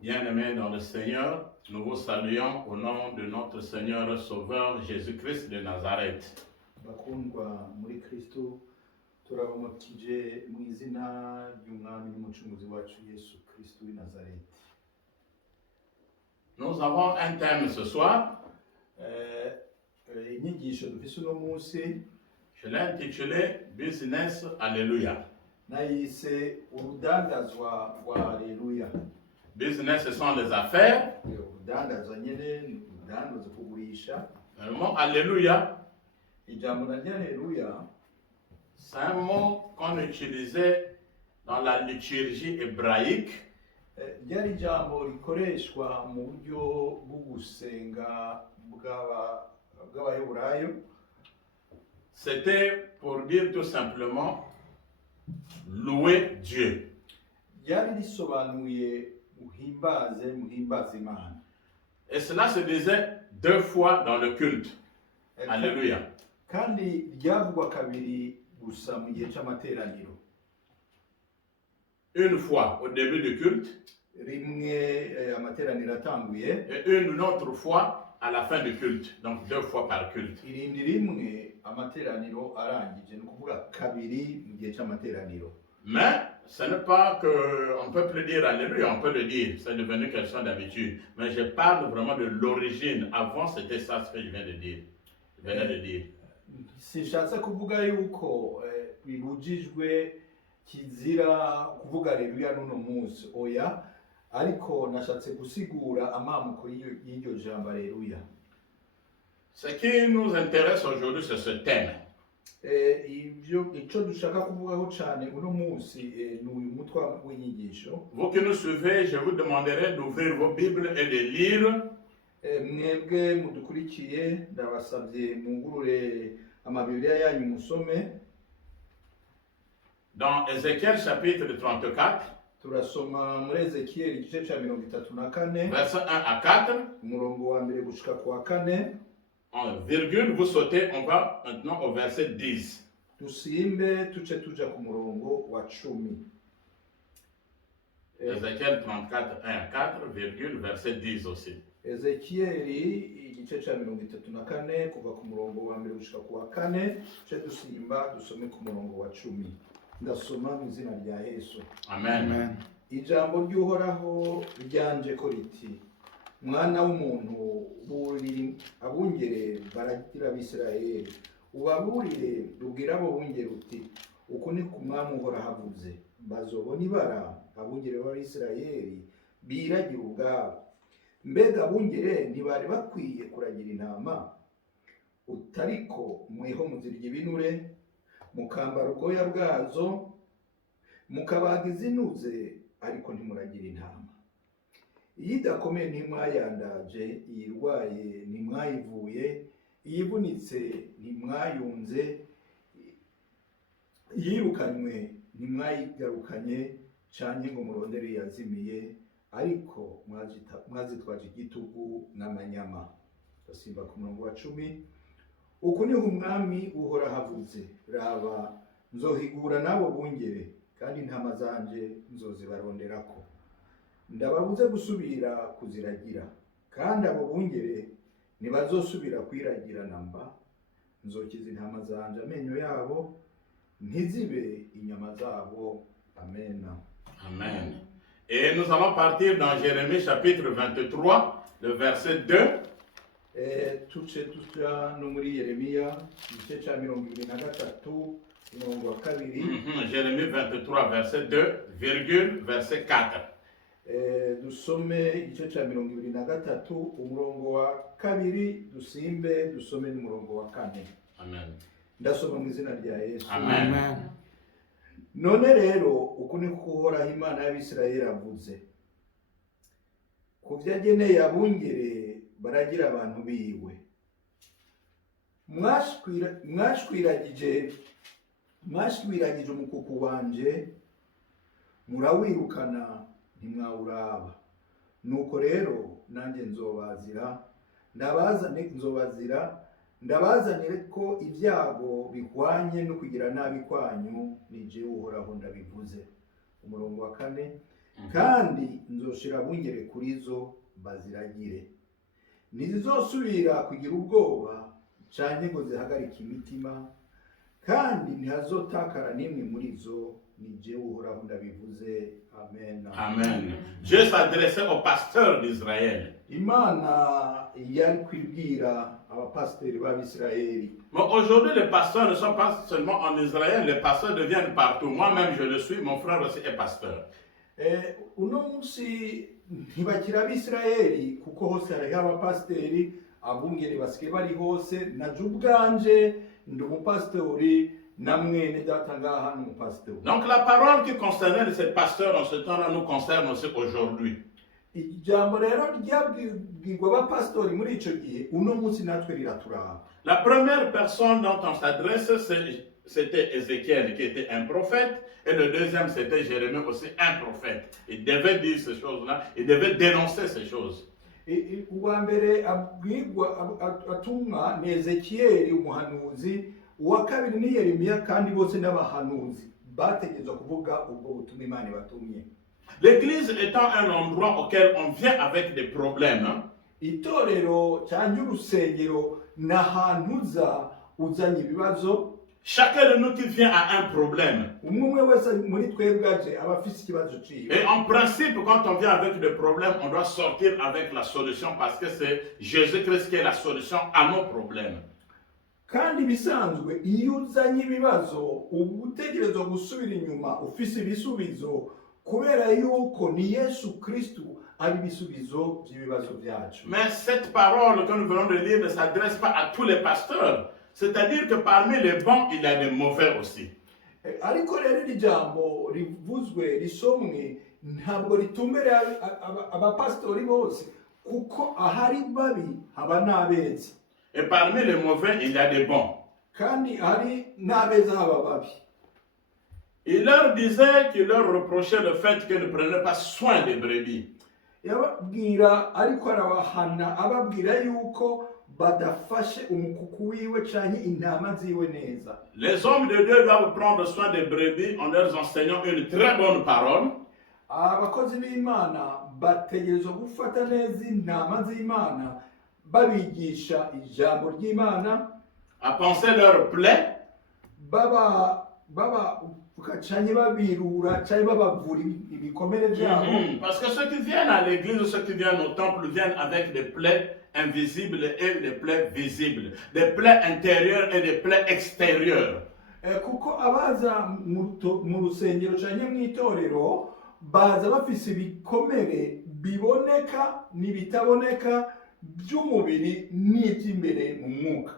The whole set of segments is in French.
Bien-aimés dans le Seigneur, nous vous saluons au nom de notre Seigneur Sauveur Jésus-Christ de Nazareth. bakundwa muri Kristo turabamukije mu izina ry'umwami n'umucunguzi wacu Yesu Kristo w'i Nazareti. Nous avons un thème ce soir, Inyigisho dufise uno munsi je l'ai intitulé Business Alléluia. nayise urudandazwa rwa Haleluya. Business, ce sont les affaires. Urudandazwa nyene ni urudandaza kugurisha. Le mot Alléluia, Ijambo na Haleluya c'est un mot qu'on utilisait dans la liturgie hébraïque ryari ijambo rikoreshwa mu buryo bwo gusenga bw'Abaheburayo. C'était pour dire tout simplement louer Dieu. Ryari risobanuye muhimbaze Imana. Et cela se disait 2 fois dans le culte. Alléluia. Kandi ryavugwa kabiri gusa mu gihe c'amateraniro. Une fois au début du culte Rimwe amateraniro atanguye, et une autre fois à la fin du culte. Donc 2 fois par culte. irindi rimwe amateraniro arangije, ni ukuvuga kabiri mu gihe c'amateraniro. Mais ce n'est pas qu'on ne peut plus dire Alléluia, on peut le dire, c'est devenu quelque chose d'habitude. Mais je parle vraiment de l'origine. Avant, c'était ça ce que je viens de dire. Je venais de dire. Sishatse kuvuga yuko bibujijwe kizira kuvuga Haleluya n'uno munsi, oya, ariko nashatse gusigura amamuko y'iryo jambo Haleluya. Ce qui nous intéresse aujourd'hui, c'est ce thème. Ico dushaka kuvugaho cane uno munsi ni uyu mutwe w'inyigisho. Vous qui nous suivez, je vous demanderai d'ouvrir vos Bibles et de lire Mwebwe mudukurikiye ndabasabye mungurure amabibiliya yanyu musome. dans Ézéchiel chapitre 34, Turasoma muri Ezekiyeli igice ca 34 versets 1 à 4. umurongo wa mbere gushika ku wa 4. En virgule, vous sautez, on va maintenant au verset 10. Dusimbe tuce tuja ku murongo wa 10. Ézéchiel 34, 1 à 4, virgule, verset 10 aussi. Ezekiyeli igice ca 34 kuva ku murongo wa mbere gushika ku wa 4, tuce dusimba dusome ku murongo wa 10. Ndasoma mu izina rya Yesu. Amen. Ijambo ry'Uhoraho ryanje ko riti: mwana w'umuntu, burira abungere baragira Abisirayeli, ubaburire ubwira abo bungere uti, uku ni ku mwami Uhoraho avuze, bazobona ibara abungere b'Abisirayeli biragira ubwabo. Mbega abungere ntibari bakwiye kuragira intama? Utariko mweho muzirya ibinure, mukambara ubwoya bwazo, mukabaga izinuze, ariko ntimuragira intama. Iyo idakomeye ntimwayandaje, iyirwaye ntimwayivuye, iyivunitse ntimwayunze, iyirukanywe ntimwayigarukanye, canke ngo murondere iyazimiye, ariko mwazitwaje igitugu n'amanyama. Basimba ku murongo wa 10. Uku niho umwami Uhoraho avuze: raba, nzohigura n'abo bungere, kandi intama zanje nzozibaronderako. Ndababuze gusubira kuziragira, kandi abo bungere ntibazosubira kwiragira namba. Nzokiza intama zanje amenyo yabo, ntizibe inyama zabo. Amen. Amen. Et nous allons partir dans Jérémie chapitre 23, le verset 2. Tuce tuja no muri Yeremiya igice ca 23 umurongo wa 2. Jérémie 23, verset 2, virgule, verset 4. Dusome igice ca 23 umurongo wa 2, dusimbe dusome n'umurongo wa 4. Amen. Ndasoma mu izina rya Yesu. Amen. None rero uku ni ko Uhoraho Imana y'Abisirayeli avuze: ku vyo ageneye abungere baragira abantu biwe, mwashwiragije umukuku wanje, murawirukana ntimwawuraba. Nuko rero nanjye ndabazanire ko ibyago bihwanye no kugira nabi kwanyu, ni jewe Uhoraho ndabivuze. Umurongo wa 4. kandi nzoshira abungere kuri zo baziragire, ntizizosubira kugira ubwoba canke ngo zihagarike imitima, kandi ntihazotakara n'imwe muri zo. Ni jewe Uhoraho ndabivuze. Amen. Amen. Dieu s'adressait aux pasteurs d'Israël. Imana yari kwibwira abapasiteri b'Abisirayeli. Mais aujourd'hui, les pasteurs ne sont pas seulement en Israël, les pasteurs deviennent partout. Moi-même, je le suis, mon frère aussi est pasteur. Uno munsi ntibakira Abisirayeli kuko hose hariho abapasiteri, abungeri basigaye bari hose. Naje ubwanje ndi umupasitori, na mwene data ngaha ni umupasitori. Donc la parole qui concernait ces pasteurs en ce temps-là nous concerne aussi aujourd'hui. Ijambo rero ryabwirwa abapasitori muri ico gihe uno munsi natwe riraturaba. La première personne dont on s'adresse, c'était Ézéchiel qui était un prophète, et le deuxième c'était Jérémie aussi un prophète. Il devait dire ces choses-là, il devait dénoncer ces choses. Uwa mbere abwirwa atumwa ni Ezekiyeli umuhanuzi, uwa kabiri ni Yeremiya, kandi bose n'abahanuzi bategerezwa kuvuga ubwo butumwa Imana ibatumye. L'église étant un endroit auquel on vient avec des problèmes, itorero cyangwa urusengero n'ahantu uzanye ibibazo. Chacun de nous qui vient a un problème. Et en principe, quand on vient avec des problèmes, on doit sortir avec la solution parce que c'est Jésus-Christ qui est la solution à nos problèmes. Kandi bisanzwe iyo uzanye ibibazo ubutegerezwa gusubira inyuma ufise ibisubizo, kubera yuko ni Yesu Kristo ari ibisubizo by'ibibazo byacu. Mais cette parole que nous venons de lire ne s'adresse pas à tous les pasteurs. C'est-à-dire que parmi les bons, il y a des mauvais aussi. Ariko rero iri jambo rivuzwe risomwe ntabwo ritumbere abapastori bose, kuko ahari babi haba n'abeza. Et parmi les mauvais, il y a des bons. Kandi hari n'abeza haba babi. Il leur disait qu'il leur reprochait le fait qu'ils ne prenaient pas soin des brebis. Yababwira ariko arabahana ababwira yuko badafashe umukuku wiwe canke intama ziwe neza. Les hommes de Dieu doivent prendre soin des brebis en leur enseignant une très bonne parole. Abakozi b'Imana bategerezwa gufata neza intama z'Imana, babigisha ijambo ry'Imana, à penser leurs plaies, canke babirura canke babavura ibikomere byabo. Parce que ceux qui viennent à l'église, ceux qui viennent au temple viennent avec des plaies invisibles et des plaies visibles, des plaies intérieures et des plaies extérieures. Kuko abaza mu rusengero canke mu itorero baza bafise ibikomere biboneka n'ibitaboneka by'umubiri n'iby'imbere mu mwuka.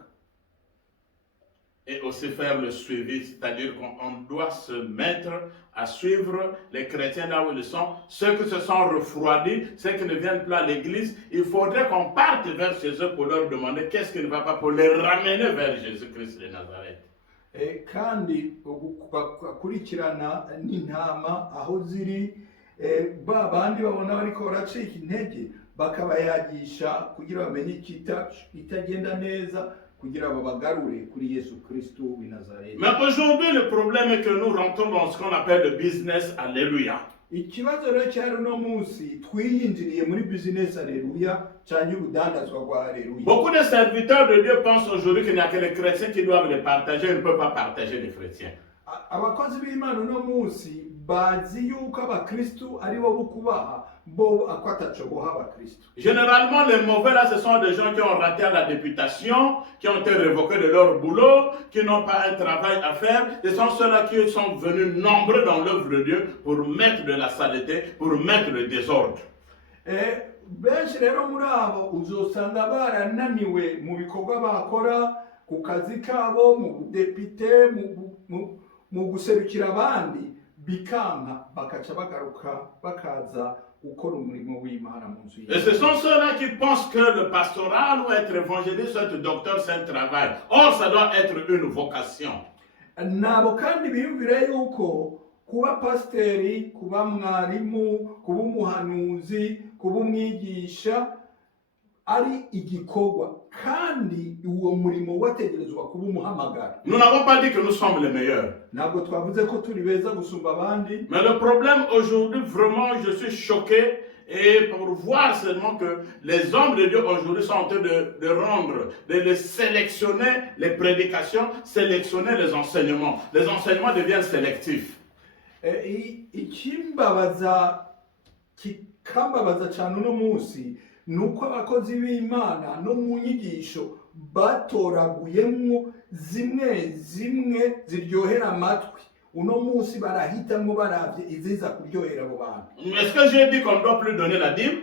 Et aussi faire le suivi, c'est-à-dire qu'on doit se mettre à suivre les chrétiens là où ils sont. Ceux qui se sont refroidis, ceux qui ne viennent plus à l'église, il faudrait qu'on parte vers chez eux pour leur demander qu'est-ce qui ne va pas, pour les ramener vers Jésus-Christ de Nazareth. Kandi kurikirana n'intama aho ziri, ba bandi babona bariko baracika intege bakabayagisha kugira bamenye kitagenda neza, kugira babagarure kuri Yesu Kristo w'i Nazareth. Mais aujourd'hui le problème est que nous rentrons dans ce qu'on appelle le business, alléluia. Ikibazo rero cyari no munsi twiyinjiriye muri business, alléluia, cyangwa urudandazwa rwa alléluia. Beaucoup de serviteurs de Dieu pensent aujourd'hui qu'il n'y a que les chrétiens qui doivent les partager, ils ne peuvent pas partager les chrétiens. Abakozi b'Imana no munsi bazi yuko abakristo ari bo bukubaha bo akwatacho boha abakristo. Généralement les mauvais là, ce sont des gens qui ont raté à la députation, qui ont été révoqués de leur boulot, qui n'ont pas un travail à faire. Ce sont ceux-là qui sont venus nombreux dans l'œuvre de Dieu pour mettre de la saleté, pour mettre le désordre. Benshi rero muri abo uzosanga barananiwe mu bikorwa bakora ku kazi kabo, mu budepite, mu guserukira abandi, bikanka bakaca bagaruka bakaza gukora umurimo w'Imana mu nzu y'Imana. Et ce sont ceux-là qui pensent que le pastoral ou être évangéliste, être docteur, c'est un travail. Or, ça doit être une vocation. Nabo kandi biyumvira yuko kuba pasiteri, kuba mwarimu, kuba umuhanuzi, kuba umwigisha ari igikorwa kandi uwo murimo wategerezwa kuba umuhamagaro. Nous n'avons pas dit que nous sommes les meilleurs. Ntabwo twavuze ko turi beza gusumba abandi. Mais le problème aujourd'hui, vraiment, je suis choqué et pour voir seulement que les hommes de Dieu aujourd'hui sont en train de rendre, de les sélectionner les prédications, sélectionner les enseignements. Les enseignements deviennent sélectifs. Kikambabaza cyane uno munsi nuko abakozi b'Imana no mu nyigisho batoraguyemo zimwe ziryohera amatwi. Uno munsi barahitamo baravye iziza kuryohera abo bantu. Est-ce que j'ai dit qu'on ne doit plus donner la dîme?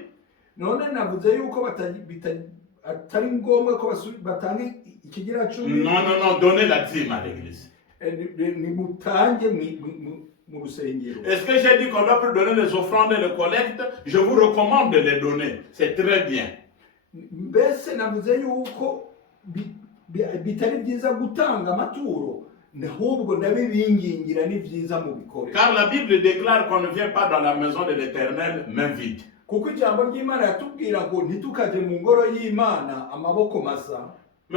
None navuze yuko atari ngombwa ko batanga ikigira cumi. Non, donnez la dîme à l'église. Ni mutange mu rusengero. Est-ce que j'ai dit qu'on ne doit plus donner les offrandes et les collectes? Je vous recommande de les donner. C'est très bien. Mbese navuze yuko bitari byiza gutanga amaturo. Car la Bible déclare qu'on ne vient pas dans la maison de l'Éternel main vide. Mais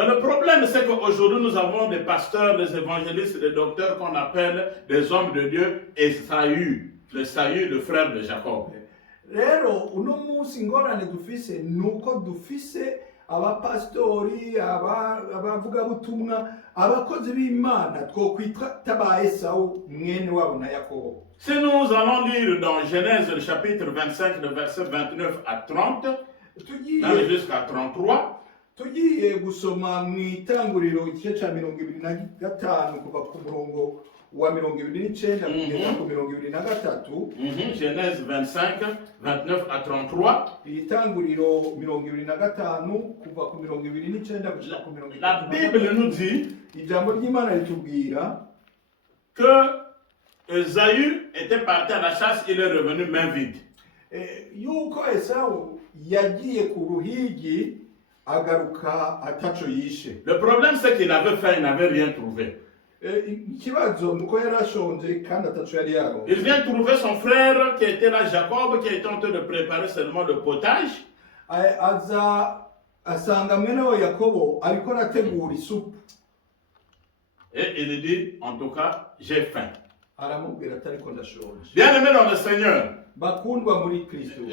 le problème, c'est qu'aujourd'hui, nous avons des pasteurs, des évangélistes, des docteurs qu'on appelle des hommes de Dieu, Esaü, le frère de Jacob. Abapastori, abavugabutumwa, abakozi b'Imana twokwita taba Esau mwene wabo na Yakobo. Si nous allons lire dans Genèse le chapitre 25, le verset 29 à 30, jusqu'à 33, tugiye gusoma mu Itanguriro igice cya 25 kuva ku murongo wa 29 kugeza ku 23. Genèse 25, 29 à 33. Itanguriro 25 kuva ku 29 kugeza ku 23. La Bible nous dit ijambo ry'Imana ritubwira que Esaü était parti à la chasse, il est revenu main vide. Yuko Esau yagiye ku ruhigi agaruka ataco yishe. Le problème c'est qu'il avait faim, il n'avait rien trouvé. Il vient trouver son frère qui était là, Jacob, qui était en train de préparer seulement le potage. Et il dit, en tout cas, j'ai faim. Bien aimé dans le Seigneur,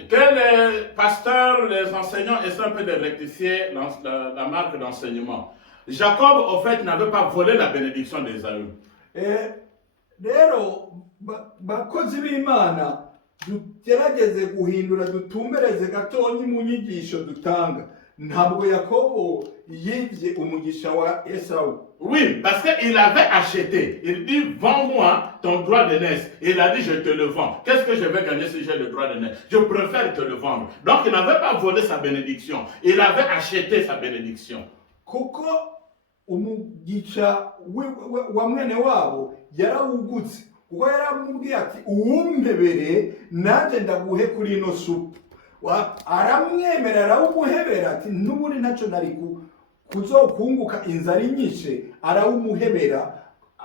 que les pasteurs, les enseignants essaient un peu de rectifier la marque d'enseignement. Jacob, au fait, n'avait pas volé la bénédiction d'Ésaü. Rero bakozi b'Imana dugerageze guhindura dutumbereze gatonyi mu nyigisho dutanga. Ntabwo Yakobo yivye umugisha wa Esau. Oui, parce qu'il avait acheté. Il dit, vends-moi ton droit de naissance. Il a dit, je te le vends. Qu'est-ce que je vais gagner si j'ai le droit de naissance? Je préfère te le vendre. Donc il n'avait pas volé sa bénédiction. Il avait acheté sa bénédiction. Kuko umugisha wa mwene wabo yarawugutse. Kuko yaramubwiye ati uwumpebere nanje ndaguhe kuri ino supu. Aramwemera arawumuhebera ati n'ubundi ntacyo nari kuzokunguka inzara inyishe arawumuhebera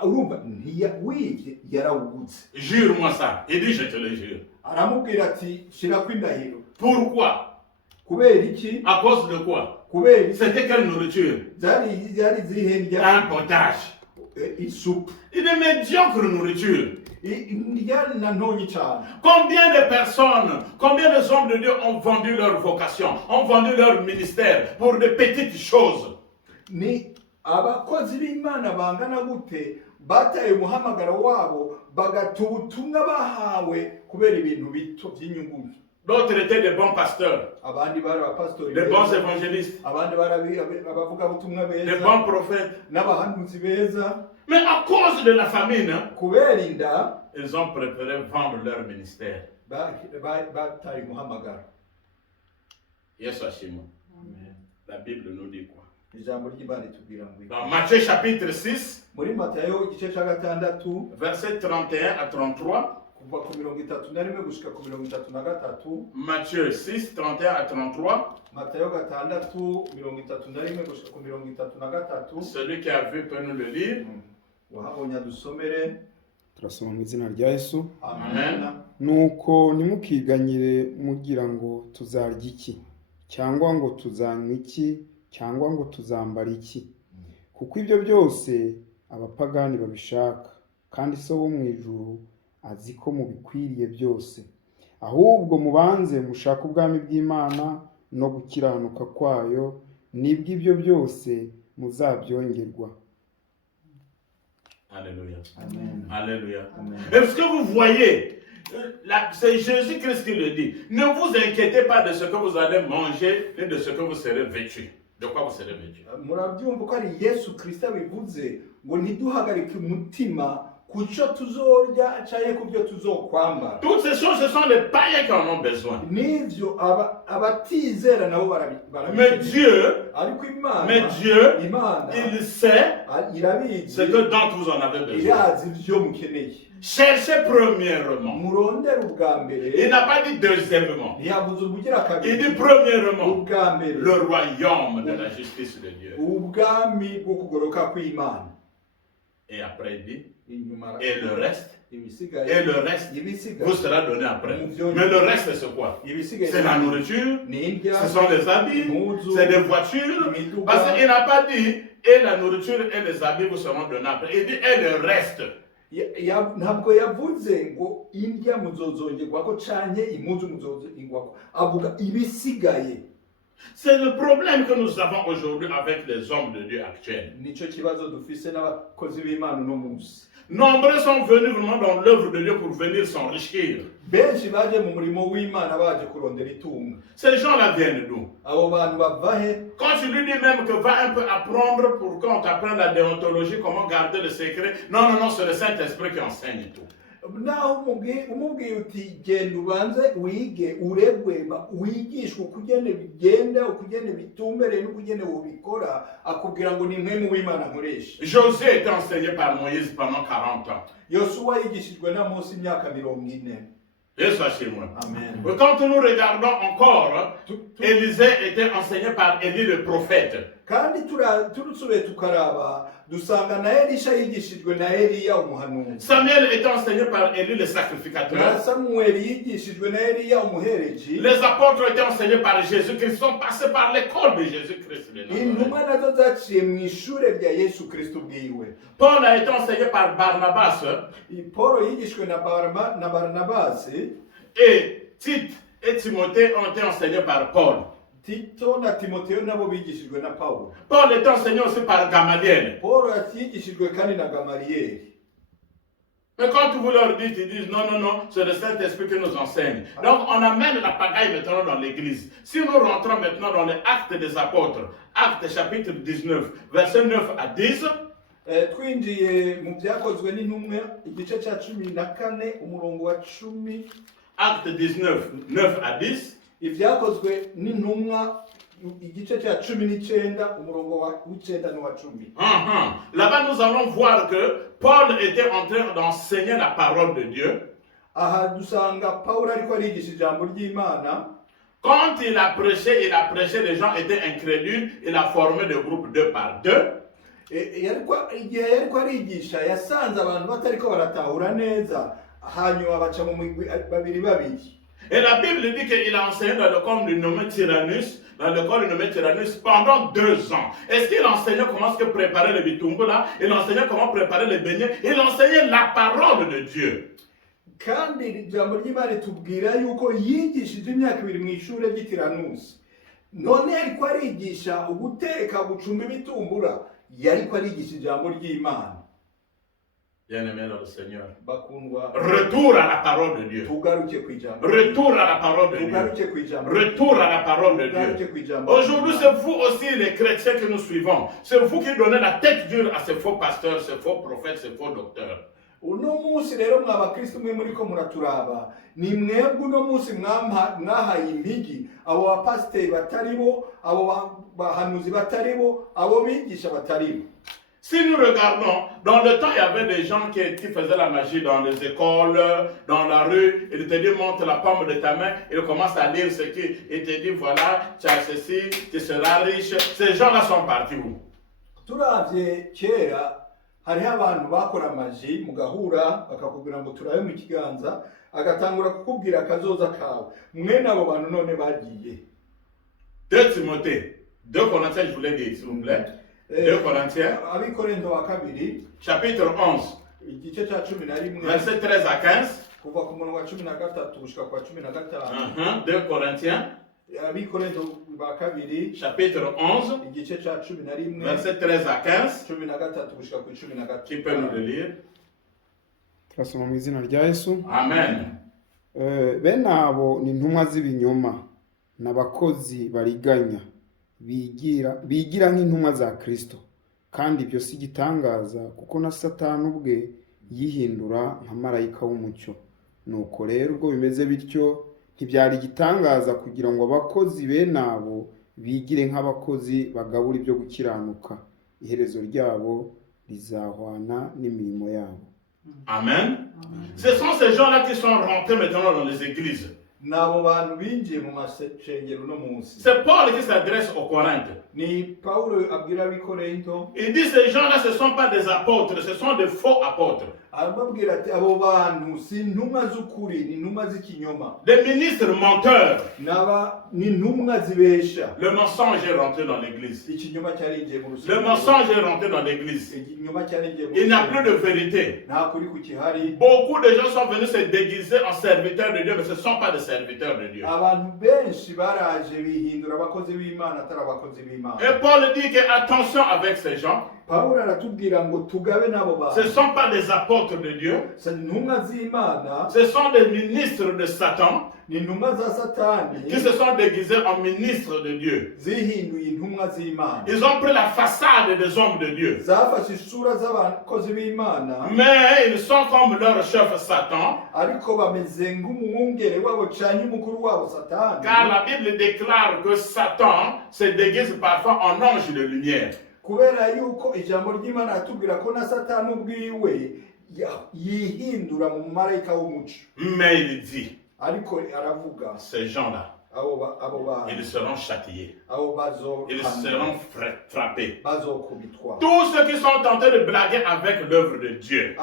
urumva ntiyawivye yarawugutse. Jure-moi ça. Il dit je te le jure. Aramubwira ati shira kwindahiro. Pourquoi? Kubera iki? À cause de quoi? Kubera c'était quelle nourriture? Zari zihe un potage. Isupu. Une médiocre nourriture. Combien de personnes, combien de hommes de Dieu ont vendu leur vocation, ont vendu leur ministère pour de petites choses? Ni abakozi b'Imana bangana gute bataye umuhamagaro wabo bagatubutumwa bahawe kubera ibintu bito by'inyungu. D'autres étaient des bons pasteurs, des bons évangélistes, des bons prophètes. Mais à cause de la famine, ils ont préféré vendre leur ministère. Yes, la Bible nous dit quoi? Dans Matthieu chapitre 6, verset 31 à 33. Matthieu 6, 31 à 33. Celui qui a vu peut nous le lire. Turasoma mu izina rya Yesu. Amen. Nuko nimukiganyire mugira ngo tuzarya iki cyangwa ngo tuzanywa iki cyangwa ngo tuzambara iki, kuko ibyo byose abapagani babishaka, kandi so wo mu ijuru azi ko mubikwiriye byose. Ahubwo mubanze mushaka ubwami bw'Imana no gukiranuka kwayo, nibwo ibyo byose muzabyongerwa. Alléluia. Amen. Alléluia. Amen. Est-ce que vous voyez, c'est Jésus-Christ qui le dit. Ne vous inquiétez pas de ce que vous allez manger, ni de ce que vous serez vêtu. De quoi vous serez vêtu. Murabyumva ko ari Yesu Kristo bivuze ngo ntiduhagarike umutima ku cyo tuzorya cyangwa ku byo tuzokwambara. Toutes ces choses, ce sont les païens qui en ont besoin. N'ibyo abatizera nabo Mais Dieu, ariko Imana, Imana il sait irabizi ce que dont vous en avez besoin. irazi ibyo mukeneye. Cherchez premièrement. Murondera ubwa mbere. Il n'a pas dit deuxièmement. Ntiyavuze ubugira kabiri. Il dit premièrement ubwa mbere le royaume de la justice de Dieu. ubwami bwo kugoroka kw'Imana. Et après il dit Inyuma et le reste, ibisigaye et le reste ibisigaye vous sera donné après. Mais le reste c'est quoi? ibisigaye C'est la nourriture, n'indya, ce sont les habits, impuzu, c'est des voitures. imiduga. Parce qu'il n'a pas dit et la nourriture et les habits vous seront donnés après. Il dit et le reste. Ntabwo yavuze ngo indya muzozongerwako canke impuzu muzozongerwako, avuga ibisigaye. C'est le problème que nous avons aujourd'hui avec les hommes de Dieu actuels. Nico kibazo dufise n'abakozi b'Imana uno munsi. Nombreux sont venus vraiment dans l'œuvre de Dieu pour venir s'enrichir. Benshi baje mu murimo w'Imana baje kurondera itunga. Ces gens-là viennent d'où? Abo bantu bava he? Quand tu lui dis même que va un peu apprendre pour qu'on t'apprenne la déontologie, comment garder le secret. Non, non, non, c'est le Saint-Esprit qui enseigne tout. Naho umubwiye uti genda ubanze wige uregwe wigishwe ukugene bigenda ukugene bitumbereye n'ukugene wobikora, akubwira ngo ni mwe mu w'Imana nkoresha. Josué était enseigné par Moïse pendant 40 ans. Yosuwa yigishijwe na Mose imyaka 40. Et ça chez moi. Amen. Quand nous regardons encore, Élisée était enseigné par Élie le prophète. Kandi turutsubiye tukaraba dusanga na Elisha yigishijwe na Eliya umuhanuzi. Samuel était enseigné par Élie le sacrificateur. Na Samuel yigishijwe na Eliya umuhereji. Les apôtres étaient enseignés par Jésus-Christ, ils sont passés par l'école de Jésus-Christ. Intumwa nazo zaciye mu ishure rya Yesu Kristo bwiwe. Paul a été enseigné par Barnabas. Paul yigishwe na Barnabas. Et Tite et Timothée ont été enseignés par Paul. Tito na Timotheo nabo bigishijwe na Paulo. Paul est enseigné aussi par Gamaliel. Paul yigishijwe kandi na Gamaliel. Mais quand vous leur dites, ils disent non, non, non, c'est le Saint-Esprit qui nous enseigne. Donc on amène la pagaille maintenant dans l'église. Si nous rentrons maintenant dans les actes des apôtres, actes chapitre 19, versets 9 à 10, twinjiye mu byakozwe n'intumwa igice cya 14 umurongo wa 10. acte 19, 9 à 10, ibyakozwe n'intumwa igice cya 19 umurongo wa 9 no wa 10. Là-bas nous allons voir que Paul était en train d'enseigner la parole de Dieu. Aha dusanga Paulo ariko arigisha ijambo ry'Imana. Quand il a prêché, les gens étaient incrédules, il a formé des groupes 2 par 2. Igihe yariko arigisha yasanze abantu batariko baratahura neza, hanyuma baca mu migwi babiri. Et la Bible dit qu'il a enseigné dans l'école nommé Tyrannus, pendant 2 ans. Est-ce qu'il enseignait comment préparer le bitumbu là? Il enseignait comment préparer les beignets. Il enseignait la parole de Dieu. Kandi ijambo ry'Imana tubwira yuko yigishije imyaka 2 mu ishure ry'Tiranusi. None ariko arigisha uguteka gucumba ibitumbura, yariko arigisha ijambo ry'Imana. Bien-aimé dans le Seigneur. Bakundwa. Retour à la parole de Dieu. Tugaruke kwijambo. Retour à la parole de Dieu. Tugaruke kwijambo. Retour à la parole de Dieu. Aujourd'hui, c'est vous aussi les chrétiens que nous suivons. C'est vous qui donnez la tête dure à ces faux pasteurs, ces faux prophètes, ces faux docteurs. Uno munsi rero mw'abakristo mwe muriko muraturaba, ni mwebwe uno munsi mwahaye imigi abo bapasiteri bataribo, abo bahanuzi bataribo, abo bigisha bataribo. Si nous regardons, dans le temps, il y avait des gens qui faisaient la magie dans les écoles, dans la rue. Ils te disent, montre la paume de ta main. Ils commencent à lire ce qui... Ils te disent, voilà, tu as ceci, tu seras riche. Ces gens-là sont partis où? Turavye kera, hariho abantu bakora maji mugahura bakakubwira ngo turabe mu kiganza, agatangura kukubwira akazoza kawe. Mwene abo bantu none bagiye. 2 Timothée, 2 Corinthiens, je vous l'ai dit, s'il vous plaît. 2 Corinthiens, Abikorinto wa kabiri chapitre 11, igice cya 11 verset 13 à 15. kuva ku murongo wa 13 gushika kwa 15. 2 Corinthiens, Abikorinto ba kabiri chapitre 11, igice cya 11 verset 13 à 15. 13 gushika ku 15. Qui peut nous le lire? turasoma mu izina rya Yesu. Amen. Bene abo ni intumwa z'ibinyoma n'abakozi bariganya bigira nk'intumwa za Kristo, kandi ibyo si igitangaza kuko na Satani ubwe yihindura nka marayika w'umucyo. Nuko rero ubwo bimeze bityo, ntibyari igitangaza kugira ngo abakozi bene abo bigire nk'abakozi bagabura ibyo gukiranuka, iherezo ryabo rizahwana n'imirimo yabo. Amen. Ce sont ces gens-là qui sont rentrés maintenant dans les églises. Nabo bantu binjiye mu masengero no munsi. C'est Paul qui s'adresse aux Corinthiens. Ni Paulo abwira Abikorinto. Il dit ces gens-là, ce ne sont pas des apôtres, ce sont des faux apôtres. Arababwira ati abo bantu si intumwa z'ukuri, ni intumwa z'ikinyoma. Des ministres menteurs. Ni intumwa zibesha. Le mensonge est rentré dans l'église. Ikinyoma cyarinjiye mu rusengero. Le mensonge est rentré dans l'église. Ikinyoma cyarinjiye mu Il n'y a plus de vérité. nta kuri ku kihari. Beaucoup de gens sont venus se déguiser en serviteurs de Dieu, mais ce ne sont pas des serviteurs de Dieu. Abantu benshi baraje bihindura abakozi b'Imana atari abakozi b'Imana. Et Paul dit que attention avec ces gens. Paulo aratubwira ngo tugabe n'abo bantu. Ce ne sont pas des apôtres de Dieu. Intumwa z'Imana. Ce sont des ministres de Satan. Ni intumwa za Satani. Qui se sont déguisés en ministres de Dieu. Zihinduye intumwa z'Imana. Ils ont pris la façade des hommes de Dieu. Zafashe isura z'abakozi b'Imana. Mais ils sont comme leur chef Satan. Ariko bameze nk'umwungere wabo cyane umukuru wabo Satani. Car la Bible déclare que Satan se déguise parfois en ange de lumière. Kubera yuko ijambo ry'Imana atubwira ko na Satani ubwiwe yihindura mu marayika w'umucyo. Mais il dit, ariko aravuga, ces gens-là, ils seront châtiés. Ils seront frappés. Tous ceux qui sont tentés de blaguer avec l'œuvre de Dieu.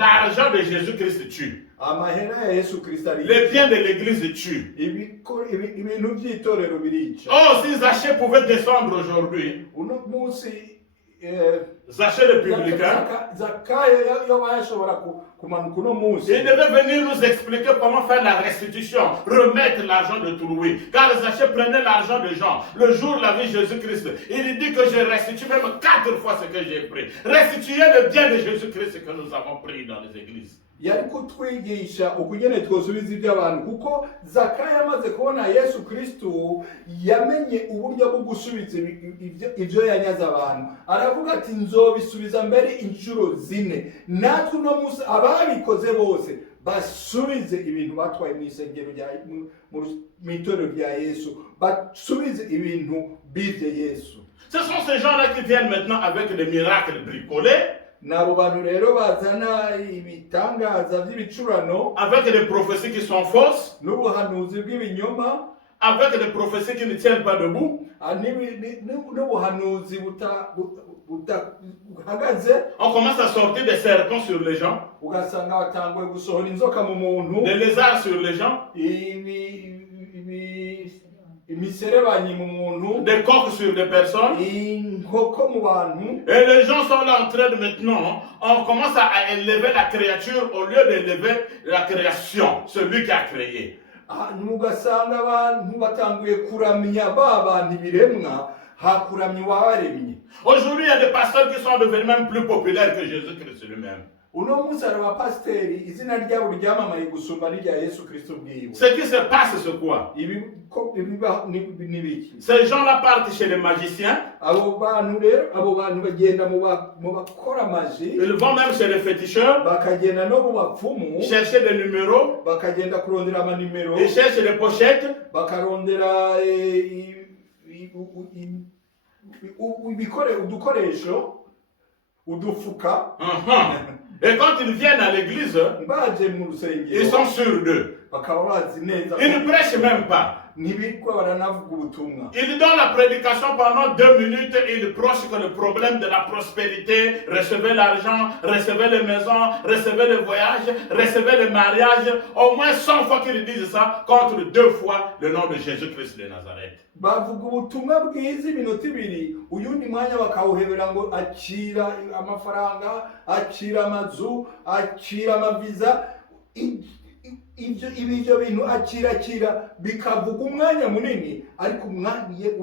L'argent de Jésus-Christ tue. Les biens de l'église tuent. Oh, si Zachée pouvait descendre aujourd'hui, Zachée le publicain, il devait venir nous expliquer comment faire la restitution, remettre l'argent de tout louer. Car Zachée prenait l'argent de gens. Le jour de la vie de Jésus-Christ, il dit que je restitue même 4 fois ce que j'ai pris. Restituer le bien de Jésus-Christ que nous avons pris dans les églises. Yari kutwigisha ukugene twosubiza iby'abantu kuko Zakayo amaze kubona Yesu Kristo yamenye uburyo bwo gusubiza ibyo yanyaze abantu. Aravuga ati nzobisubiza mbere inshuro 4. Natwe no musi ababikoze bose basubize ibintu batwaye mu isengero rya mu itorero rya Yesu, basubize ibintu bivye Yesu. Ce sont ces gens-là qui viennent maintenant avec des miracles bricolés. Nabo bantu rero bazana ibitangaza by'ibicurano, avec des prophéties qui sont fausses, n'ubuhanuzi bw'ibinyoma, avec des prophéties qui ne tiennent pas debout. N'ubuhanuzi budahagaze. On commence à sortir des serpents sur les gens, ugasanga batanguye gusohora inzoka mu muntu, des lézards sur les gens, imiserebanyi mu muntu, des coqs sur des personnes. inkoko mu bantu. Et les gens sont là en train de maintenant, on commence à élever la créature au lieu d'élever la création, celui qui a créé. Ugasanga abantu batanguye kuramya bantu biremwa hakuramya uwabaremye. Aujourd'hui, il y a des pasteurs qui sont devenus même plus populaires que Jésus-Christ lui-même. Ce qui se passe, c'est quoi? Ces gens-là partent chez les magiciens. Ils vont même chez les féticheurs. Chercher des numéros. Ils cherchent des pochettes. Et quand ils viennent à l'église, ils sont sûrs d'eux. Ils ne prêchent même pas. ntibirwa baranavuga ubutumwa. Il donne la prédication pendant 2 minutes et il proche que le problème de la prospérité, recevez l'argent, recevez les maisons, recevez les voyages, recevez les mariages, au moins 100 fois qu'ils disent ça, contre 2 fois le nom de Jésus-Christ de Nazareth. Bavuga ubutumwa bwiza iminota ibiri, uyundi mwanya bakawuhebera ngo akira amafaranga, akira amazu, akira amaviza, ibyo bintu akira bikavuga umwanya munini, ariko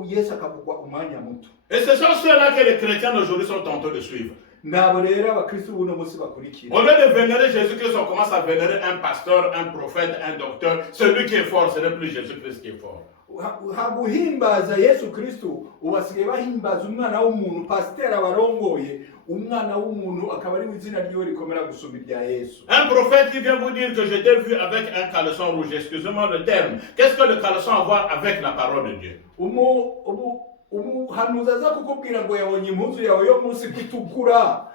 Yesu akavugwa umwanya muto. Et ce sont ceux-là que les chrétiens d'aujourd'hui sont tentés de suivre. Nabo rero abakristo buno munsi bakurikira. Au lieu de vénérer Jésus-Christ, on commence à vénérer un pasteur, un prophète, un docteur. Celui qui est fort, ce n'est plus Jésus-Christ qui est fort. Haguhimbaza Yesu Kristo, ubasigaye bahimbaza umwana w'umuntu, pasiteri abarongoye, umwana w'umuntu akaba ari izina ryiwe rikomera gusumba irya Yesu. Un prophète qui vient vous dire que je t'ai vu avec un caleçon rouge, excusez-moi le terme. Qu'est-ce que le caleçon a à voir avec la parole de Dieu? Umuhanuzi aza kukubwira ngo yabonye impuzu yawe yo munsi gutukura,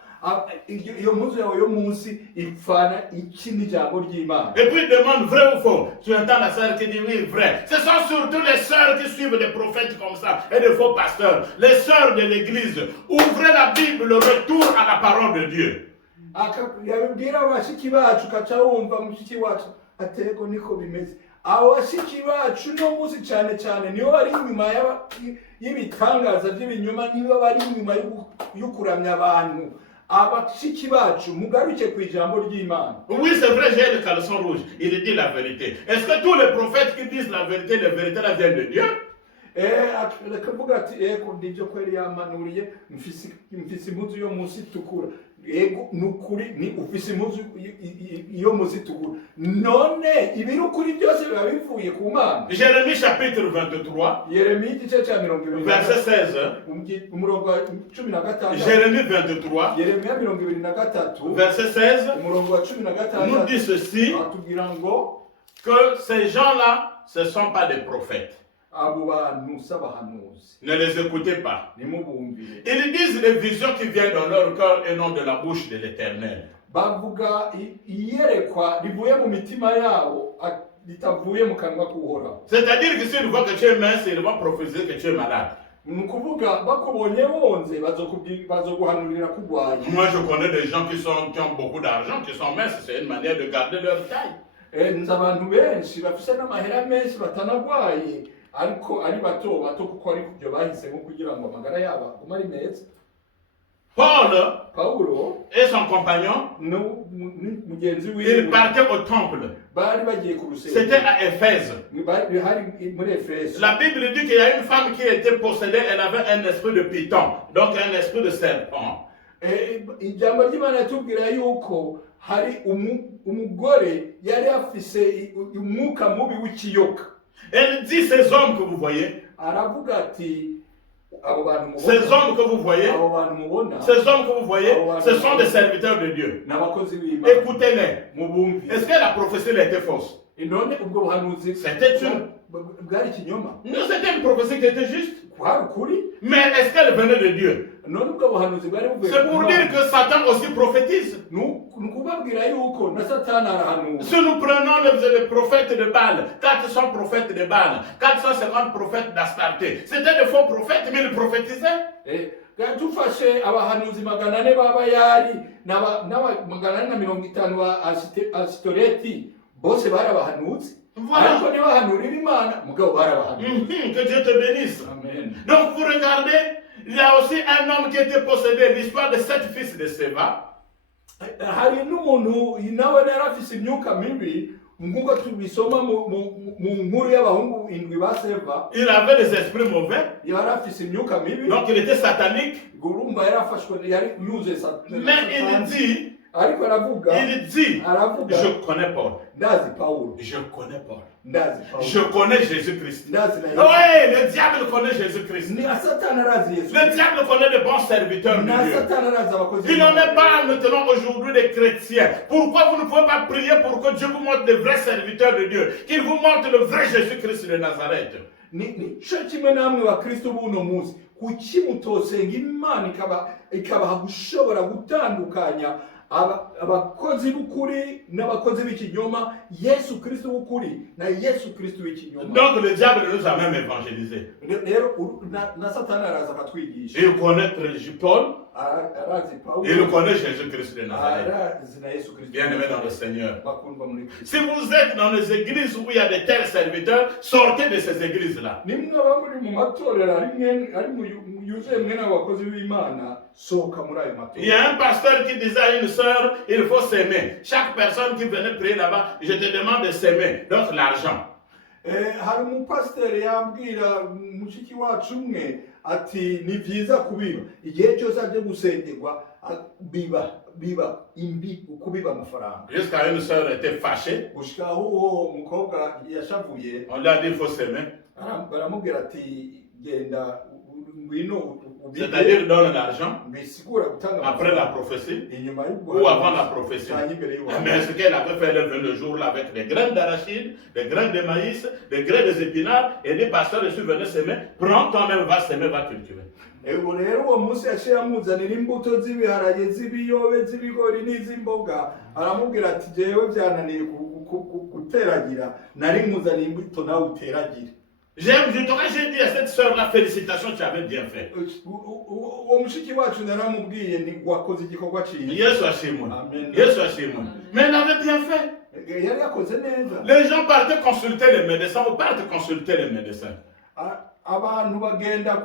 iyo mpuzu yawe yo munsi ipfana iki n'ijambo ry'Imana. Et puis il demande vrai ou faux. Tu entends la sœur qui dit oui, vrai. Ce sont surtout les sœurs qui suivent des prophètes comme ça et des faux pasteurs. Les sœurs de l'église, ouvrez la Bible, le retour à la parole de Dieu. Yabibwira bashiki bacu kaca wumva mushiki wacu atego niko bimeze. Abo bashiki bacu no munsi cyane cyane niyo bari inyuma y'ibitangaza by'ibinyoma, niyo bari inyuma y'ukuramya abantu. Abashiki bacu mugaruke ku ijambo ry'Imana. Oui, c'est vrai, j'ai le caleçon rouge. Il dit la vérité. Est-ce que tous les prophètes qui disent la vérité, les vérités là viennent de Dieu? Akavuga ati ndivyo kweli yamanuriye, mfise impuzu yo munsi itukura. Nukuri ni ufise impuzu yo munsi itukura. None ibiri ukuri byose biba bivuye ku Mana. Jérémie chapitre 23. Yeremiya igice cya 20 verset 16. Umurongo wa 16. Jérémie 23. Yeremiya 23. Verset 16. Umurongo wa 16. Nous dit ceci, atubwira ngo que ces gens-là, ce ne sont pas des prophètes. Ne les écoutez pas. Ils disent des visions qui viennent dans leur cœur et non de la bouche de l'Éternel. C'est-à-dire que s'ils voient que tu es mince, ils vont prophétiser que tu es malade. Moi, je connais des gens qui ont beaucoup d'argent, qui sont minces. C'est une manière de garder leur taille. Paul et son compagnon, ils partaient au temple. C'était à Éphèse. La Bible dit qu'il y a une femme qui était possédée, elle avait un esprit de python, donc un esprit de serpent. Elle dit ces hommes que vous voyez, ces hommes que vous voyez, ce sont des serviteurs de Dieu. Écoutez-les. Est-ce que la prophétie était fausse? C'était une... Non, c'était une prophétie qui était juste. Mais est-ce qu'elle venait de Dieu? C'est pour dire que Satan aussi prophétise. Si nous prenons les prophètes de Baal, 400 prophètes de Baal, 450 prophètes d'Astarté, c'était des faux prophètes, mais ils prophétisaient. Tufashe abahanuzi 400 b'abayari n'aba 450 ba Asitoreti bose bari abahanuzi. Voilà. Que Dieu te bénisse. Amen. Donc vous regardez, il y a aussi un homme qui était possédé, l'histoire de 7 fils de Séva. Il avait des esprits mauvais. Donc il était satanique. Mais il dit, je connais Paul. Je connais Paul. Je connais Jésus-Christ. Oui, le diable connaît Jésus-Christ. Le diable connaît de bons serviteurs de Dieu. Il n'en est pas maintenant aujourd'hui des chrétiens. Pourquoi vous ne pouvez pas prier pour que Dieu vous montre de vrais serviteurs de Dieu? Qu'il vous montre le vrai Jésus-Christ de Nazareth. Kuki mutosenga Imana ikabaha gushobora gutandukanya abakozi b'ukuri n'abakozi b'ikinyoma, Yesu Kristo w'ukuri na Yesu Kristo w'ikinyoma. Donc le diable nous a même évangélisés. Rero na Satani araza akatwigisha. Il connaît Paul, arazi Paulo, il connaît Jésus-Christ de Nazareth. arazi na Yesu Kristo. Bien aimé dans le Seigneur. Bakundwa muri Kristo. Si vous êtes dans les églises où il y a de tels serviteurs, sortez de ces églises-là. Nimwe abamuri mu matorero ari mu yuzuye mwe n'abakozi b'Imana, sohoka muri ayo matorero. Il y a un pasteur qui disait à une sœur, il faut s'aimer. Chaque personne qui venait prier là-bas, je te demande de s'aimer. Donc l'argent. Hari umupasiteri yabwira mushiki wacu umwe ati ni byiza kubiba igihe cyose aje gusengerwa biba imbi kubiba amafaranga. Jusqu'à une sœur était fâchée. Gushika aho uwo mukobwa yashavuye, On lui a dit il faut s'aimer. baramubwira ati genda ngwino C'est-à-dire donne l'argent bisigura gutanga après la prophétie inyuma ou avant la prophétie. imbere y'uwo. Mais ce qu'elle avait fait le jour là avec des graines d'arachide, des graines de maïs, des graines d'épinards, et les pasteurs dessus venaient s'aimer. Prends toi-même, va s'aimer, va cultiver. Ubu rero uwo munsi yaciye amuzanira imbuto z'ibiharage, z'ibiyobe, z'ibigori n'iz'imboga, aramubwira ati jewe byananiye guteragira, nari nkuzaniye imbuto nawe uteragire. J'ai dit à cette sœur-là, félicitations, tu avais bien fait. Uwo mushiki wacu naramubwiye ni wakoze igikorwa cyiza. Yesu ashimwe. Amen. Yesu ashimwe. Mais elle avait bien fait. Yari yakoze neza. Les gens partaient consulter les médecins, ou partent consulter les médecins. Abantu bagenda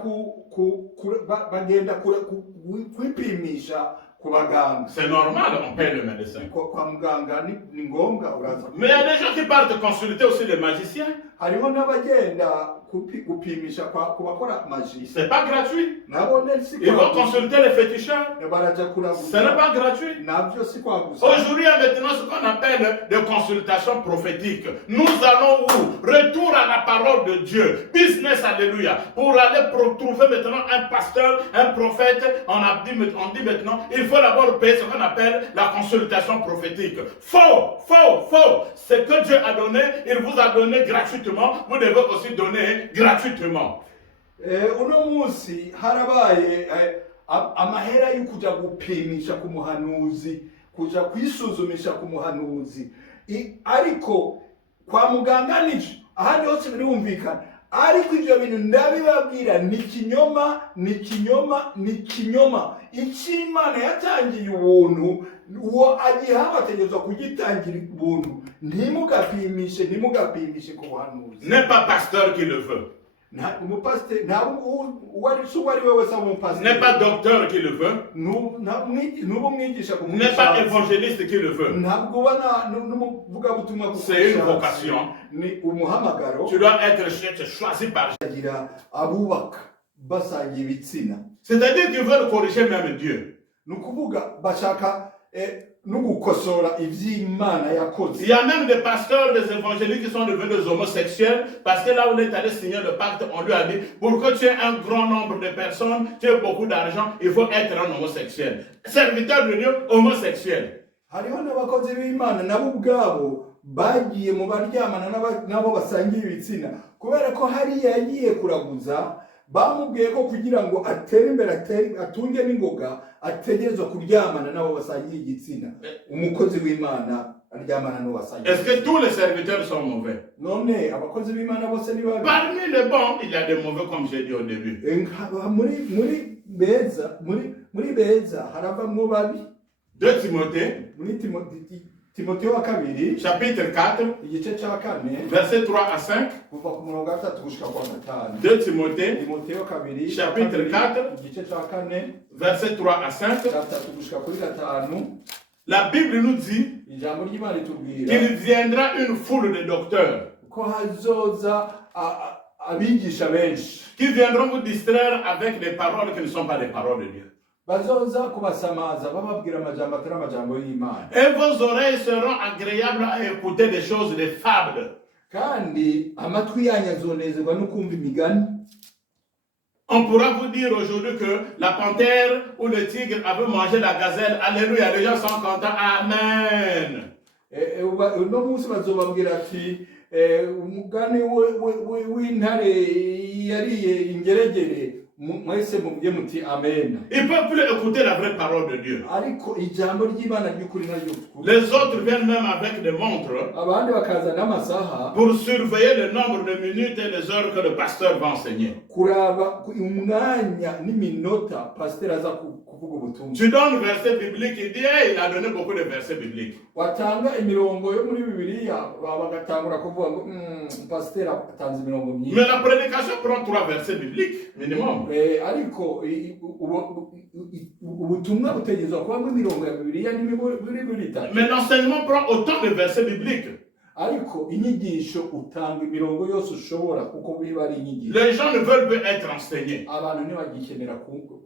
kwipimisha ku baganga. C'est normal, on paye le médecin. Kwa muganga ni ngombwa uraza. Mais il y a des gens qui partent consulter aussi les magiciens. Hariho n'abagenda gupimisha ku bakora magie. C'est pas gratuit. Nabone si Ils vont consulter les féticheurs. baraja kuraguza. Ce n'est pas gratuit. Nabyo si kwaguza. Aujourd'hui, il y a maintenant ce qu'on appelle des consultations prophétiques. Nous allons où? Retour à la parole de Dieu. Business, alléluia. Pour aller trouver maintenant un pasteur, un prophète, on dit maintenant, il faut d'abord payer ce qu'on appelle la consultation prophétique. Faux, faux, faux. Ce que Dieu a donné, il vous a donné gratuitement. Vous devez aussi donner gratuitement. Uno munsi harabaye amahera yo kuja gupimisha ku muhanuzi, kuja kwisuzumisha ku muhanuzi. Ariko kwa muganga nico ahandi hose birumvikana. Ariko ivyo bintu ndabibabwira ni kinyoma, ni kinyoma, ni kinyoma. Imana yatangiye ubuntu, uwo agihawe ategerezwa kugitangira ubuntu. Ntimugapimishe ku buhanuzi. N'est pas pasteur qui le veut. N'est pas docteur qui le veut. N'est pas évangéliste qui le veut. C'est une vocation. Tu dois être choisi par Dieu. C'est-à-dire qu'ils veulent corriger même Dieu. Il y a même des pasteurs, des évangélistes qui sont devenus des homosexuels parce que là où il est allé signer le pacte, on lui a dit pour que tu aies un grand nombre de personnes, tu aies beaucoup d'argent, il faut être un homosexuel. Serviteur de Dieu, homosexuel. Bagiye mu baryamana nabo basangiye ibitsina kubera ko hari yagiye kuraguza bamubwiye ko kugira ngo atere imbere atunge n'ingoga ategerezwa kuryamana nabo basangiye igitsina umukozi w'Imana aryamana nabo basangiye. Est-ce que tous les serviteurs sont mauvais? None abakozi b'Imana bose ni babi. Parmi les bons, il y a des mauvais comme j'ai dit au début. muri beza haravamwo babi. 2 Timothée Timotheo wa kabiri chapitre 4 igice cya 4 verset 3 à 5. kuva ku murongo wa 3 gushika ku wa 5. 2 Timothée Timotheo kabiri chapitre 4 igice cya 4 verset 3 à 5. gushika kuri 5. La Bible nous dit ijambo ry'Imana ritubwira qu'il viendra une foule de docteurs ko hazoza abigisha benshi qui viendront vous distraire avec des paroles qui ne sont pas les paroles de Dieu. bazoza kubasamaza bababwira amajambo atari amajambo y'Imana. Et vos oreilles seront agréables à écouter des choses, des fables. Kandi amatwi yanyu azonezerwa no kumva imigani. On pourra vous dire aujourd'hui que la panthère ou le tigre avait mangé la gazelle. Alléluia, les gens sont contents. Amen. Uno munsi bazobabwira ati umugani w'intare yariye ingeregere mwese muvuge muti amen. Ils ne peuvent plus écouter la vraie parole de Dieu. Ariko ijambo ry'Imana ry'ukuri naryo Les autres viennent même avec des montres abandi bakaza n'amasaha pour surveiller le nombre de minutes et les heures que le pasteur va enseigner. kuraba umwanya n'iminota pasiteri aza kuvuga ubutumwa. Tu donnes un verset biblique, il dit, hey, il a donné beaucoup de versets bibliques. Watanga imirongo yo muri Bibiliya bagatangura kuvuga ngo pasiteri atanze imirongo myinshi. Mais la prédication prend 3 versets bibliques minimum. Ariko ubutumwa butegerezwa kubamo imirongo ya Bibiliya n'imiburi itatu. Mais l'enseignement prend autant de versets bibliques. Ariko inyigisho utanga imirongo yose ushobora kuko biba ari inyigisho. Les gens ne veulent plus être enseignés. Abantu ntibagikenera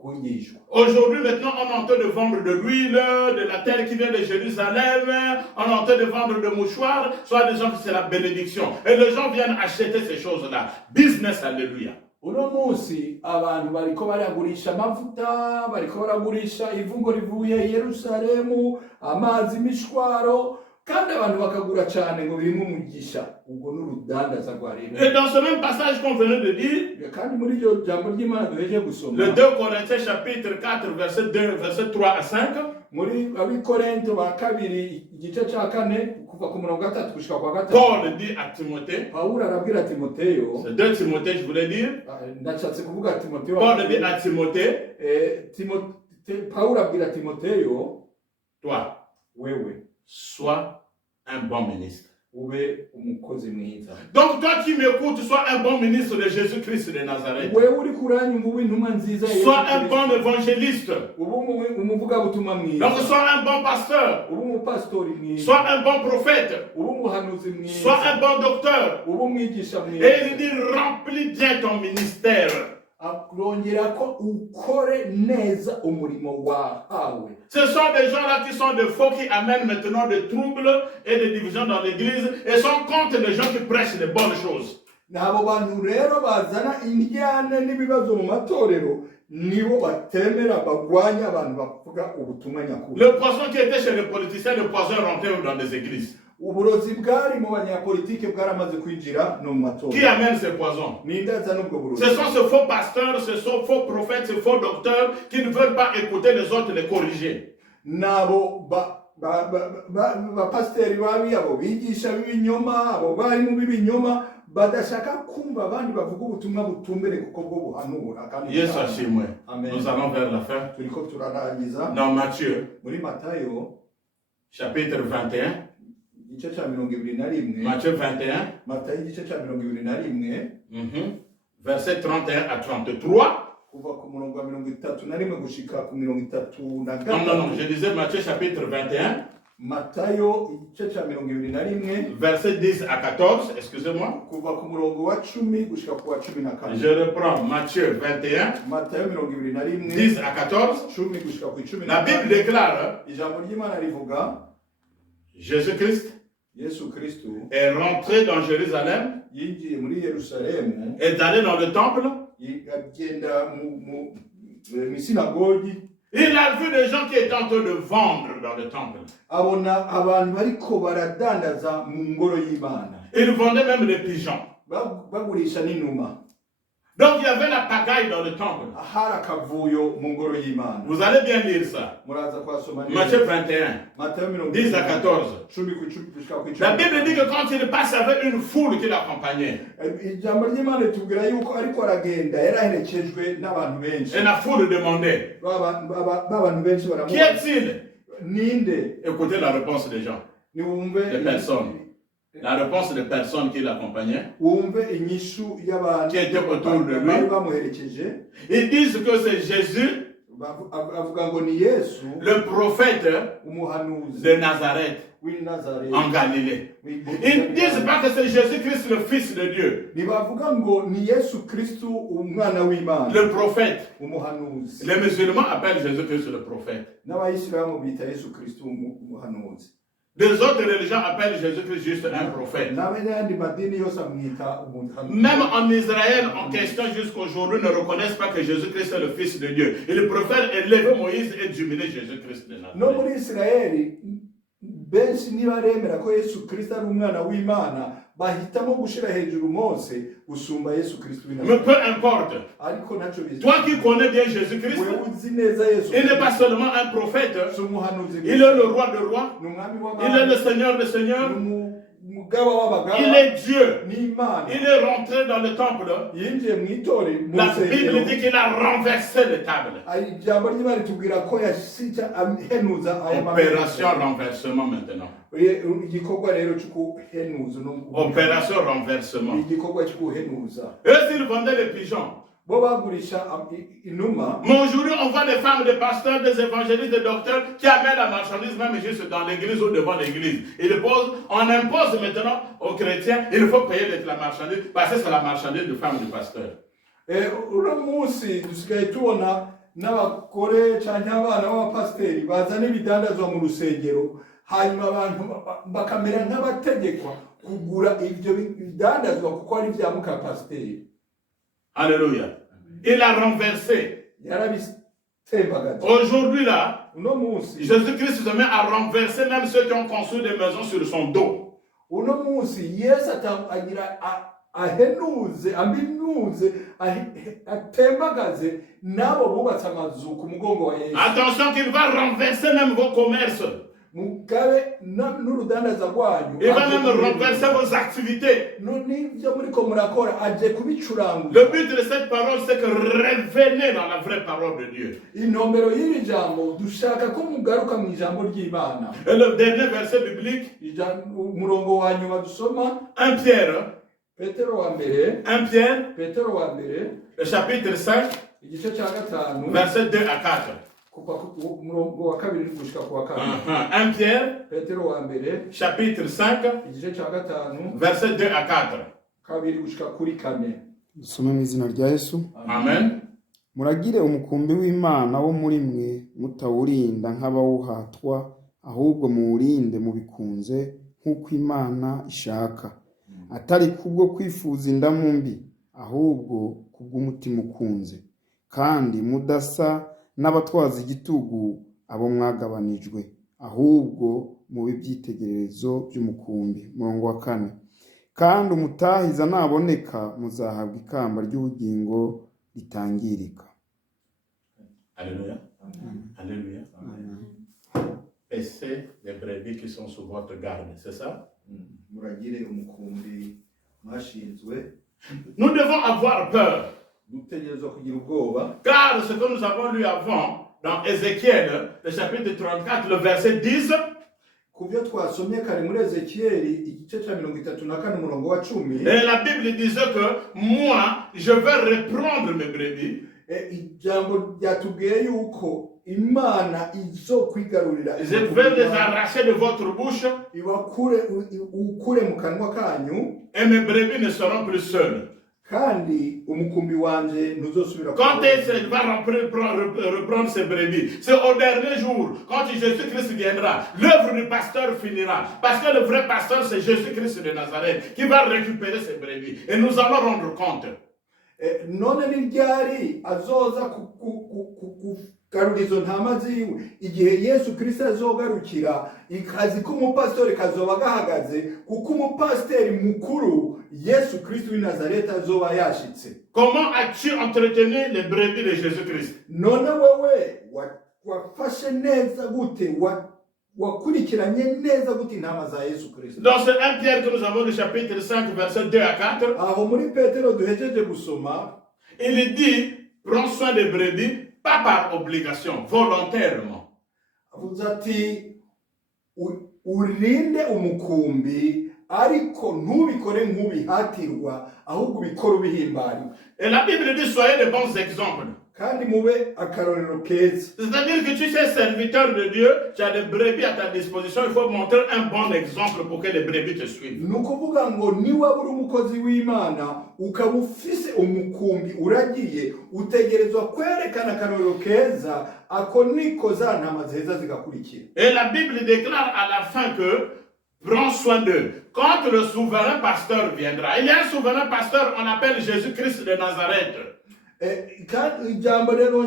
kwigishwa. Aujourd'hui, maintenant, on est en train de vendre de l'huile, de la terre qui vient de Jérusalem, on est en train de vendre de mouchoirs, soit des gens que c'est la bénédiction. Et les gens viennent acheter ces choses-là. Business, alléluia. Uno munsi abantu bariko baragurisha amavuta, bariko baragurisha ivungo rivuye i Yerusalemu, amazi, imishwaro, kandi abantu bakagura cyane ngo birimo umugisha. Ubwo n'urudandaza rwa rero. Et dans ce même passage qu'on venait de dire, kandi muri iryo jambo ry'Imana duheje gusoma, le 2 Corinthiens chapitre 4 verset 2 verset 3 à 5, muri Abikorinto ba kabiri igice cya 4 kuva ku murongo 3 gushika kwa 5, Paul dit à Timothée, Pawulo arabwira Timoteyo, c'est 2 Timothée je voulais dire, ndashatse kuvuga Timoteyo, Paul dit à Timothée, Pawulo abwira Timoteyo, toi, wewe sois un bon ministre. ube umukozi mwiza. Donc toi qui m'écoutes, sois un bon ministre de Jésus-Christ de Nazareth. Wewe uri kuranyumva ube intumwa nziza. Sois un bon évangéliste. Ube umuvugabutumwa mwiza. Donc sois un bon pasteur. Ube umupastori mwiza. Sois un bon prophète. Ube umuhanuzi mwiza. Sois un bon docteur. Ube umwigisha mwiza. Et il dit remplis bien ton ministère. Akurongera ko ukore neza umurimo wahawe. Ce sont des gens-là qui sont de faux, qui amènent maintenant des troubles et des divisions dans l'église et sont contre les gens qui prêchent les bonnes choses. Nabo bantu rero bazana indyane n'ibibazo mu matorero nibo batemera bagwanya abantu bavuga ubutumwa nyakuri. Le poison qui était chez les politiciens, le poison rentré dans les églises. Uburozi bwari mu banyapolitike bwaramaze kwinjira no mu matorero. Qui amène ces poisons? Ce sont ces faux pasteurs, ce sont faux prophètes, ces faux docteurs qui ne veulent pas écouter les autres, les corriger. Nabo pasteri babi abo bigisha b'ibinyoma abo bari mu b'ibinyoma badashaka kumva abandi bavuga ubutumwa butumbere kuko bwo buhanura kandi Yesu ashimwe. Nous allons vers la fin. Turiko turarangiza. Dans Matthieu, muri Matayo chapitre 21. Igice cya 21. Matthieu 21. Matayo igice cya 21. Verset 31 à 33. Kuva ku murongo wa 31 gushika ku 33. Non, je disais Matthieu chapitre 21. Matayo igice cya 21. Verset 10 à 14, excusez-moi. Kuva ku murongo wa 10 gushika ku wa 14. Je reprends Matthieu 21. Matayo 21. 10 à 14. 10 gushika ku 14. La Bible déclare, ijambo ry'Imana rivuga, Jésus-Christ Yesu Kristo est rentré dans Jérusalem, yinjiye muri Yerusalemu, est allé dans le temple. agenda mu sinagogi. Il a vu des gens qui étaient en train de vendre dans le temple. Abona abantu bariko baradandaza mu ngoro y'Imana. Ils vendaient même des pigeons. Bagurisha n'inuma. Donc il y avait la pagaille dans le temple. Hari akavuyo mu ngoro y'Imana. Vous allez bien lire ça. Muraza kwasoma Matthieu 21, Matayo 10 à 14. 10 gushika ku 10. La Bible dit que quand il passe, il y avait une foule qui l'accompagnait. Ijambo ry'Imana tubwira yuko ariko aragenda yaraherekejwe n'abantu benshi. Et la foule demandait, B'abantu benshi baramubaza, qui est-il? ninde? Écoutez la réponse des gens, Niwumve des personnes. La réponse des personnes qui l'accompagnaient, wumve inyishu y'abantu qui étaient autour de lui. bari bamuherekeje. Ils disent que c'est Jésus, Avuga ngo ni Yesu le prophète umuhanuzi de Nazareth, w'i Nazareti. en Galilée. Ils ne disent pas que c'est Jésus-Christ, le Fils de Dieu, Ntibavuga ngo ni Yesu Kristo umwana w'Imana le prophète. umuhanuzi. Les musulmans appellent Jésus-Christ le prophète. N'abayisilamu bita Yesu Kristo umuhanuzi. Les autres religions appellent Jésus-Christ juste un prophète. N'abandi madini yose amwita umuhanuzi. Même en Israël, en question jusqu'aujourd'hui, ne reconnaissent pas que Jésus-Christ est le Fils de Dieu. Ils préfèrent élever Moïse et diminuer Jésus-Christ de No Nazareth. muri Isirayeli benshi ntibaremera ko Yesu Kristo ari umwana w'Imana, bahitamo gushira hejuru Mose gusumba Yesu Kristo w'i Mais Nazareti. peu importe. Ariko naco bizi. Toi qui connais bien Jésus-Christ, Wewe uzi neza Yesu il n'est pas seulement un prophète, si umuhanuzi il est le roi de rois, n'umwami il est le w'abami Seigneur des seigneurs, umugaba w'abagaba il est Dieu. n'Imana. Il est rentré dans le temple. Yinjiye mu itorero mu La rusengero. Bible dit qu'il a renversé les tables. Ijambo ry'Imana ritubwira ko yashyica ahenuza aya Opération renversement maintenant. igikorwa rero cyo kuhenuza no Opération renversement. igikorwa cyo kuhenuza. Eux, ils vendaient les pigeons. Bo bagurisha inuma. Mais aujourd'hui, on voit des femmes, des pasteurs, des évangélistes, des docteurs qui amènent la marchandise même juste dans l'église ou devant l'église. On impose maintenant aux chrétiens, il faut payer la marchandise parce que c'est la marchandise de femmes du pasteur. Uno munsi dusigaye tubona n'abagore cyangwa abana b'abapasiteri bazana ibidandazwa mu rusengero, hanyuma abantu bakamera nk'abategekwa kugura ibyo bidandazwa kuko ari ibya mukapasiteri. Alléluia. Il a renversé. Aujourd'hui là, Jésus-Christ se met à renverser même ceux qui ont construit des maisons sur son dos. Attention qu'il va renverser même vos commerces. Il va même renverser vos activités. Le but de cette parole, c'est que revenez dans la vraie parole de Dieu. Et le dernier verset biblique, 1 Pierre, le chapitre 5, verset 2 à 4. 1 Pierre, chapitre 5, verset 2 à 4. Dusome mu izina rya Yesu. Amen. Muragire umukumbi w'Imana wo muri mwe mutawurinda nk'abawuhatwa, ahubwo muwurinde mubikunze nk'uko Imana ishaka, atari kubwo kwifuza indamu mbi, ahubwo kubw'umutima ukunze, kandi mudasa n'abatwaza igitugu abo mwagabanijwe, ahubwo mu byitegererezo by'umukumbi. Murongo wa 4. Kandi umutahiza naboneka muzahabwa ikamba ry'ubugingo ritangirika. Alléluia. Alléluia. Paissez les brebis qui sont sous votre garde, c'est ça? Nous devons avoir peur. Car ce que nous avons lu avant, dans Ézéchiel, le chapitre 34, le verset 10, et la Bible disait que moi, je vais reprendre mes brebis. Je vais les arracher de votre bouche. Et mes brebis ne seront plus seules. Quand il va reprendre ses brebis, c'est au dernier jour, quand Jésus-Christ viendra, l'œuvre du pasteur finira. Parce que le vrai pasteur, c'est Jésus-Christ de Nazareth qui va récupérer ses brebis. Et nous allons rendre compte. Garurizo ntama ziwe igihe Yesu Kristo azogarukira ikazi k'umupastori kazoba gahagaze kuko umupastori mukuru Yesu Kristo w'i Nazareti azoba yashitse. Comment as-tu entretenu les brebis de Jésus-Christ? None wewe wafashe neza gute wakurikiranye neza gute intama za Yesu Kristo? Dans ce 1 Pierre que nous avons le chapitre 5 verset 2 à 4, aho muri Petero duhejeje gusoma, il dit prends soin des brebis pas par obligation, volontairement. Vous ati urinde umukumbi ariko ntubikore nk'ubihatirwa ahubwo ubikore ubihimbari. Et la Bible dit soyez de bons exemples. Kandi mube akarorero keza. C'est-à-dire que tu es serviteur de Dieu, tu as des brebis à ta disposition, il faut montrer un bon exemple pour que les brebis te suivent. Nukuvuga ngo niba uri umukozi w'Imana ukaba ufise umukumbi uragiye utegerezwa kwerekana akarorero keza ako niko za ntama zeza zigakurikira. Et la Bible déclare à la fin que prends soin d'eux. Quand le souverain pasteur viendra, il y a un souverain pasteur, on appelle Jésus-Christ de Nazareth. Ijambo rero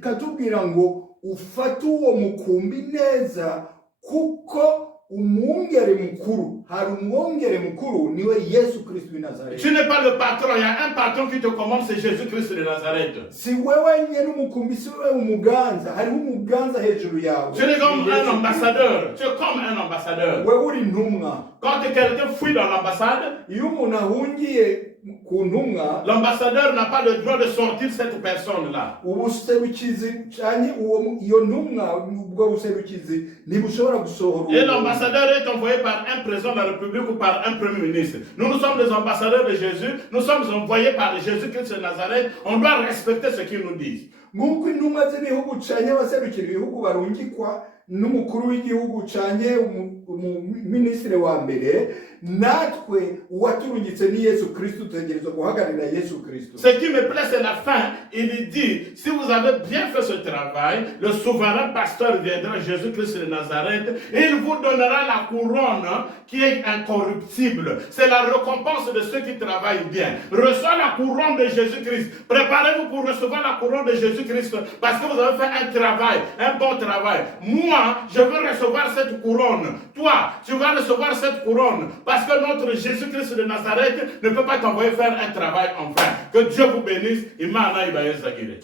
katubwira ngo ufate uwo mukumbi neza kuko umwungere mukuru, hari umwungere mukuru niwe Yesu Kristo w'i Nazareti. Tu n'es pas le patron, il y a un patron qui te commande, c'est Jésus-Christ de Nazareth. Si wewe nyene umukumbi, si wewe umuganza, hariho umuganza hejuru yawe. Tu es comme un ambassadeur, tu es comme un ambassadeur. Wewe uri ntumwa. Quand quelqu'un fuit dans l'ambassade, Iyo umuntu ahungiye ku ntumwa, l'ambassadeur n'a pas le droit de sortir cette personne-là. ubuserukizi canke iyo ntumwa, ubwo buserukizi ntibushobora gusohora. Et l'ambassadeur est envoyé par un président de la République ou par un premier ministre. Nous sommes des ambassadeurs de Jésus, nous sommes envoyés par Jésus-Christ de Nazareth, on doit respecter ce qu'ils nous disent. Nk'uko intumwa z'ibihugu canke abaserukira ibihugu barungikwa n'umukuru w'igihugu canke umuminisitiri wa mbere, natwe uwaturungitse ni Yesu Kristo, tutegerezwa guhagararira Yesu Kristo. Ce qui me plaît, c'est la fin. Il dit, si vous avez bien fait ce travail, le souverain pasteur viendra, Jésus-Christ de Nazareth, et il vous donnera la couronne qui est incorruptible. C'est la récompense de ceux qui travaillent bien. Reçois la couronne de Jésus-Christ. Préparez-vous pour recevoir la couronne de Jésus-Christ, parce que vous avez fait un travail, un bon travail. Moi, je veux recevoir cette couronne. Toi, tu vas recevoir cette couronne, parce que notre Jésus-Christ de Nazareth ne peut pas t'envoyer faire un travail en vain. Que Dieu vous bénisse. Imana ibayezagire.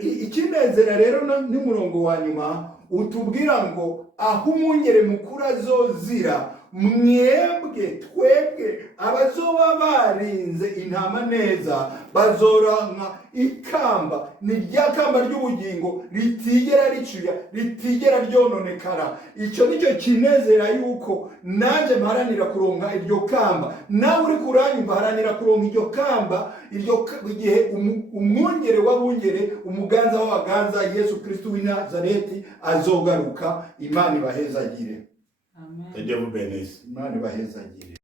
Ikinezera rero n'umurongo wa nyuma utubwira ngo aho umwungere mukuru azozira, mwebwe twebwe abazoba barinze intama neza bazoranka ikamba, ni rya kamba ry'ubugingo ritigera ricuya, ritigera ryononekara. Icyo nicyo kinezera yuko nanjye mparanira kuronka iryo kamba, nawe uri kuranyumva haranira kuronka iryo kamba, igihe umwungere w'abungere, umuganza w'abaganza, Yesu Kristo w'i Nazareti azogaruka. Imana ibahezagire. Que Dieu vous bénisse. Imana ibahezagire.